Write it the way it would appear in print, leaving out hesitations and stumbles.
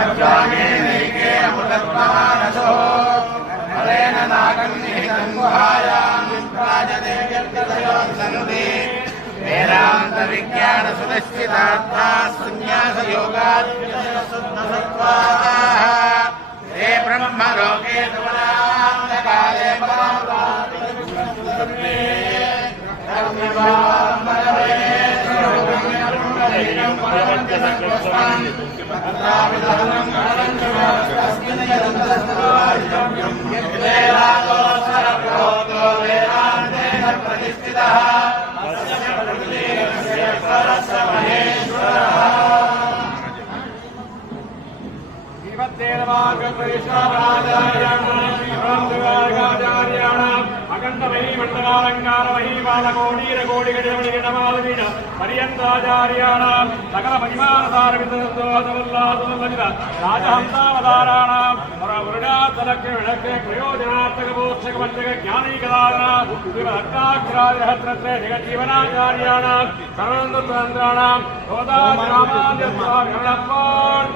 नैके अमृतत्वमानसो हरेण नागं निहितं गुहायां विप्राजते यद्गतयोऽसन्ति वेदान्तविज्ञानसुनिश्चितार्थाः संन्यासयोगाद्यसत्त्वाः ते ब्रह्मलोके तुमनान्तकाले अखंडमयी मंडलालंकारमयी बालकोडीरकोडिगणमणिगणमालवीण पर्यन्ताचार्याणां सकल महिमानसारविदोहदवल्लादवल्लविद राजहंसावताराणां वरुणात्तलक्ष्य प्रयोजनार्थकपोक्षकपञ्चक ज्ञानीकदाना श्रीमदत्ताक्षरादिहत्रत्रे जगज्जीवनाचार्याणां सर्वनन्दतन्त्राणां गोदारामाद्यस्वामिरणत्वान्